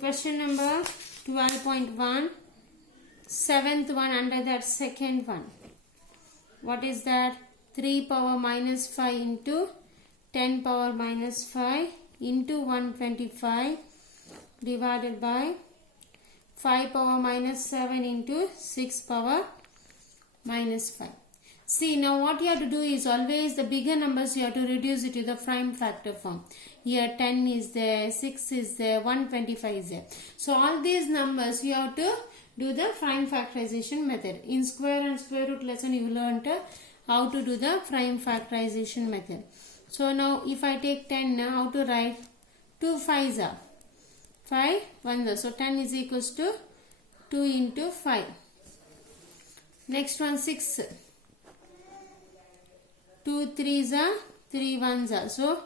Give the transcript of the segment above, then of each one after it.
question number 12.1, seventh one under that second one. What is that? 3 power minus 5 into 10 power minus 5 into 125 divided by 5 power minus 7 into 6 power minus 5. See, now what you have to do is always the bigger numbers you have to reduce it to the prime factor form. Here 10 is there, 6 is there, 125 is there. So all these numbers you have to do the prime factorization method. In square and square root lesson you learned how to do the prime factorization method. So now if I take 10 now, how to write? 2 5s are 5 1s. So 10 is equals to 2 into 5. Next one 6. 2 3s are 3 1s are. So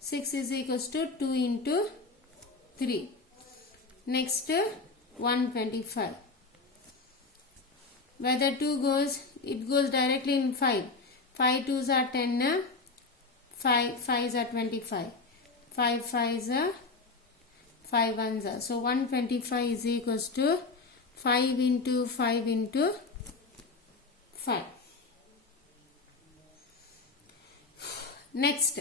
6 is equals to 2 into 3. Next 125. Where the 2 goes, it goes directly in 5. 5 2s are 10, 5 5s are 25. 5 5s are 5 1s are. So 125 is equals to 5 into 5 into 5. Next,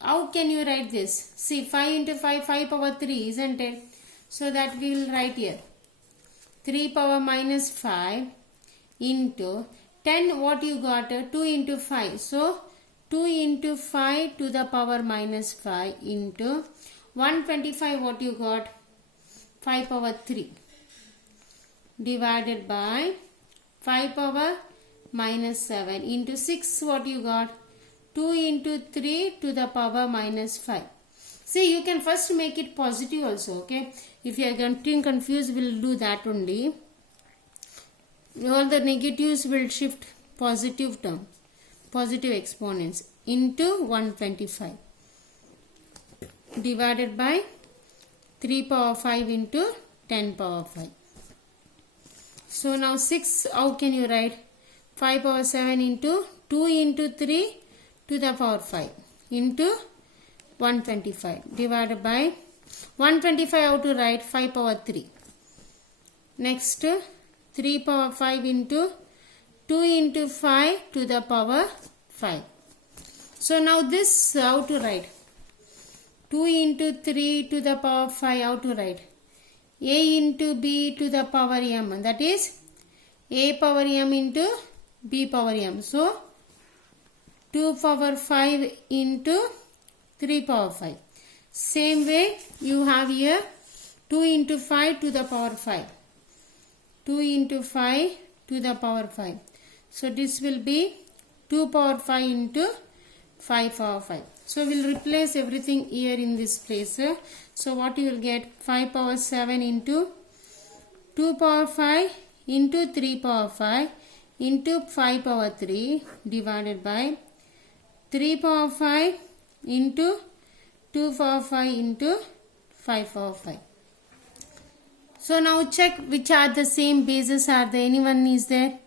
how can you write this? See, 5 into 5, 5 power 3, isn't it? So that we will write here. 3 power minus 5 into 10, what you got? 2 into 5. So, 2 into 5 to the power minus 5 into 125, what you got? 5 power 3 divided by 5 power minus 7 into 6, what you got? 2 into 3 to the power minus 5. See, you can first make it positive also, okay? If you are getting confused, we will do that only. All the negatives will shift positive term, positive exponents into 125 divided by 3 power 5 into 10 power 5. So now 6, how can you write? 5 power 7 into 2 into 3 to the power 5 into 125 divided by 125, how to write? 5 power 3. Next 3 power 5 into 2 into 5 to the power 5. So now this how to write? 2 into 3 to the power 5, how to write? A into B to the power m, that is A power m into B power m. So 2 power 5 into 3 power 5. Same way you have here 2 into 5 to the power 5. 2 into 5 to the power 5. So this will be 2 power 5 into 5 power 5. So we will replace everything here in this place. So what you will get? 5 power 7 into 2 power 5 into 3 power 5 into 5 power 3 divided by 3 power 5 into 2 power 5 into 5 power 5. So now check which are the same bases are there. Anyone is there?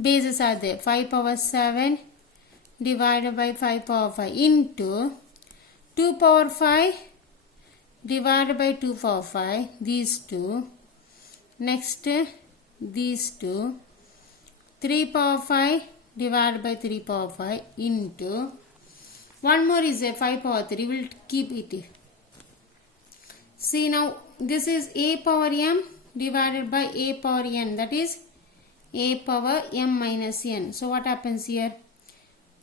Bases are there. 5 power 7 divided by 5 power 5 into 2 power 5 divided by 2 power 5. These two. Next these two. 3 power 5 divided by 3 power 5 into one more is a 5 power 3. We will keep it. See now this is A power m divided by A power n, that is A power m minus n. So what happens here?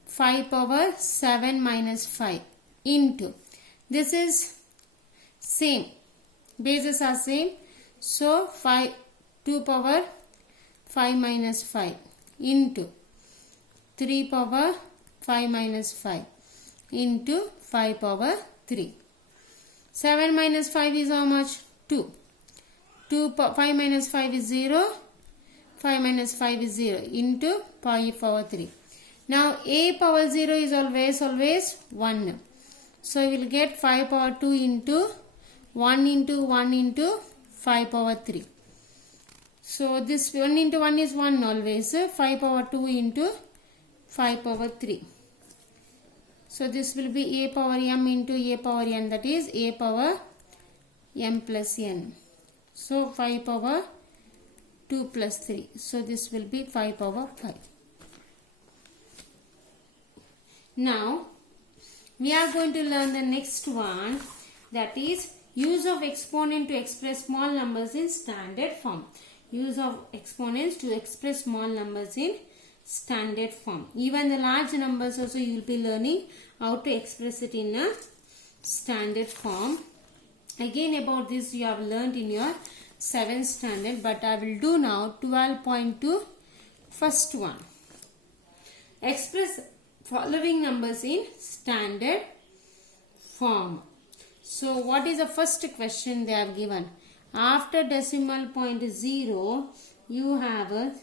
5 power 7 minus 5 into, this is same, bases are same. So 2 power 5 minus 5 into 3 power 5 minus 5 into 5 power 3. 7 minus 5 is how much? 2. 5 minus 5 is 0. 5 minus 5 is 0 into 5 power 3. Now A power 0 is always 1. So we will get 5 power 2 into 1 into 1 into 5 power 3. So this 1 into 1 is 1 always. 5 power 2 into 5 power 3. So this will be A power m into A power n, that is A power m plus n. So 5 power 2 plus 3. So this will be 5 power 5. Now we are going to learn the next one, that is use of exponent to express small numbers in standard form. Use of exponents to express small numbers in standard form. Even the large numbers also you will be learning how to express it in a standard form. Again, about this you have learned in your 7th standard, but I will do now 12.2 first one. Express following numbers in standard form. So what is the first question they have given? After decimal point 0, you have a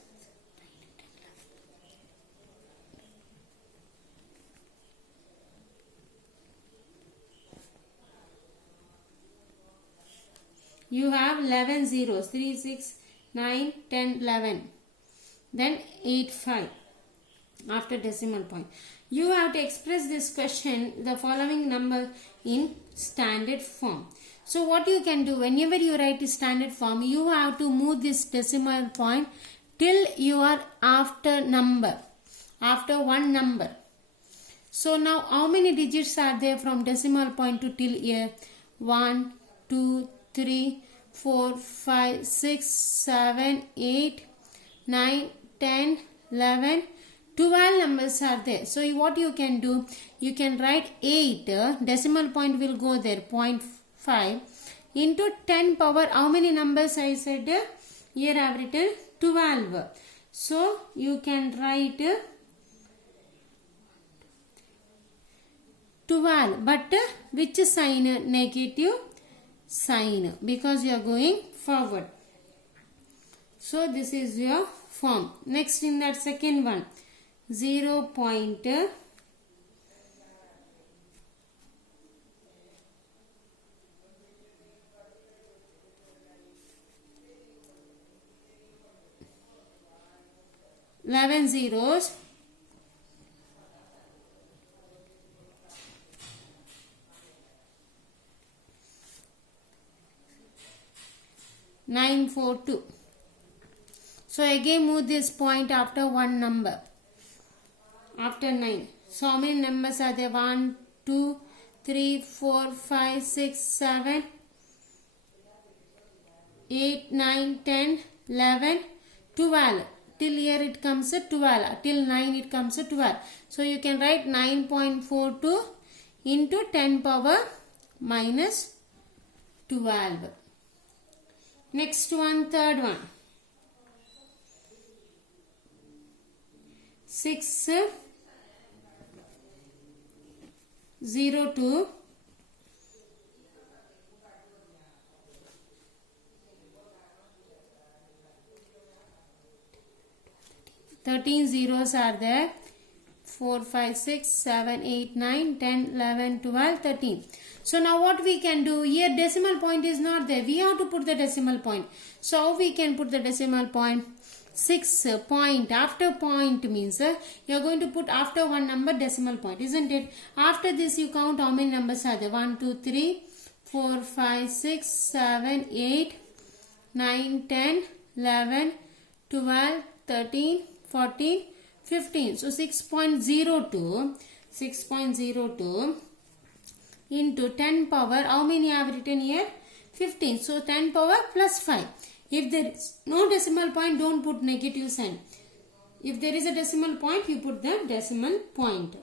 you have 11 zeros, 3, 6, 9, 10, 11. Then 8, 5 after decimal point. You have to express this question, the following number in standard form. So what you can do, whenever you write a standard form, you have to move this decimal point till you are after number, after one number. So now how many digits are there from decimal point to till here? 1, 2, 3, 4, 5, 6, 7, 8, 9, 10, 11, 12 numbers are there. So what you can do, you can write 8, decimal point will go there, 0.5 into 10 power, how many numbers I said? Here I have written 12. So you can write 12, but which sign? Negative sign, because you are going forward. So this is your form. Next, in that second one, 0. 11 zeros, 9, 4, 2. So again move this point after one number, after 9. So how many numbers are there? 1, 2, 3, 4, 5, 6, 7, 8, 9, 10, 11, 12. Till here it comes to 12. Till 9 it comes to 12. So you can write 9.42 into 10 power minus 12. Next one, third one. 6, 0, 2. 13 zeros are there. 4, 5, 6, 7, 8, 9, 10, 11, 12, 13. So now what we can do, here decimal point is not there. We have to put the decimal point. So how we can put the decimal point? 6 point. After point means you are going to put after one number decimal point, isn't it? After this you count how many numbers are there? 1, 2, 3, 4, 5, 6, 7, 8, 9, 10, 11, 12, 13, 14, 15. So 6.02 into 10 power, how many I have written here? 15. So 10 power plus 5. If there is no decimal point, don't put negative sign. If there is a decimal point, you put the decimal point.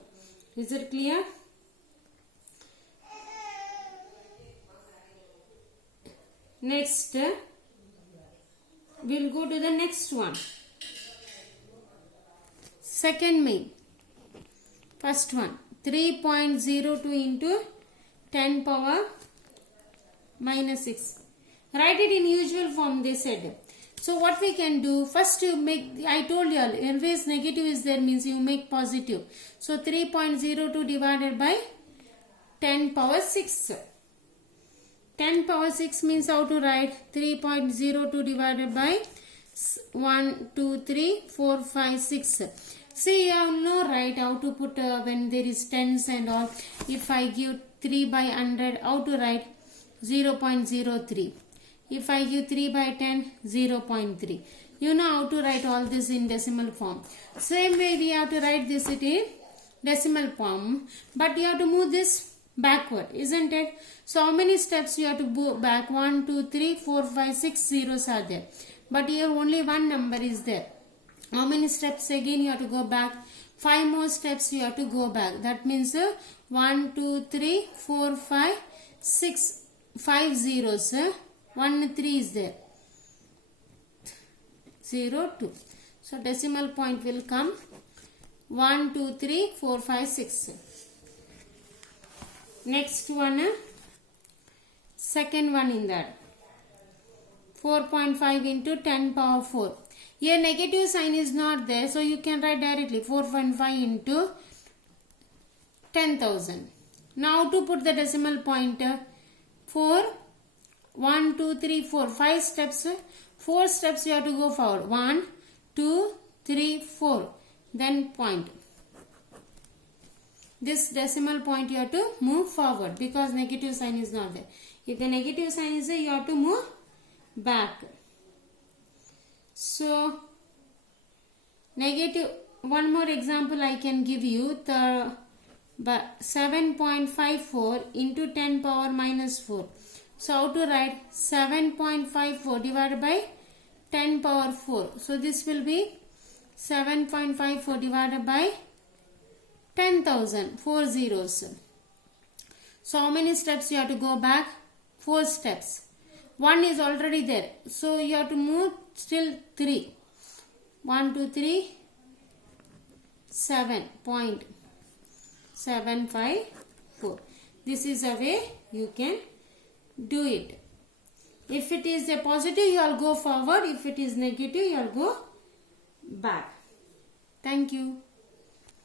Is it clear? Next, we'll go to the next one. Second main. First one. 3.02 into 10 power minus 6. Write it in usual form, they said. So what we can do, first you make, I told you always negative is there means you make positive. So 3.02 divided by 10 power 6. 10 power 6 means how to write? 3.02 divided by 1, 2, 3, 4, 5, 6. See, you have no right how to put when there is tens and all. If I give 3 by 100, how to write? 0.03. If I give 3 by 10, 0.3. You know how to write all this in decimal form. Same way we have to write this in decimal form, but you have to move this backward, isn't it? So how many steps you have to go back? 1, 2, 3, 4, 5, 6 zeros are there. But here only one number is there. How many steps again you have to go back? 5 more steps you have to go back. That means 1, 2, 3, 4, 5, 6, 5 zeros. 1, 3 is there. 0, 2. So decimal point will come 1, 2, 3, 4, 5, 6. Next one, second one in that. 4.5 into 10 power 4. Here negative sign is not there, so you can write directly 4.5 into 10,000. Now to put the decimal pointer, 4, 1, 2, 3, 4, 5 steps. 4 steps you have to go forward. 1, 2, 3, 4. Then point. This decimal point you have to move forward because negative sign is not there. If the negative sign is there, you have to move back. So, negative, one more example I can give you. The 7.54 into 10 power minus 4. So, how to write 7.54 divided by 10 power 4. So, this will be 7.54 divided by 10,000, 4 zeros. So, how many steps you have to go back? 4 steps. 1 is already there. So, you have to move still 3. 1, 2, 3, 7.754. This is a way you can do it. If it is a positive, you will go forward. If it is negative, you will go back. Thank you.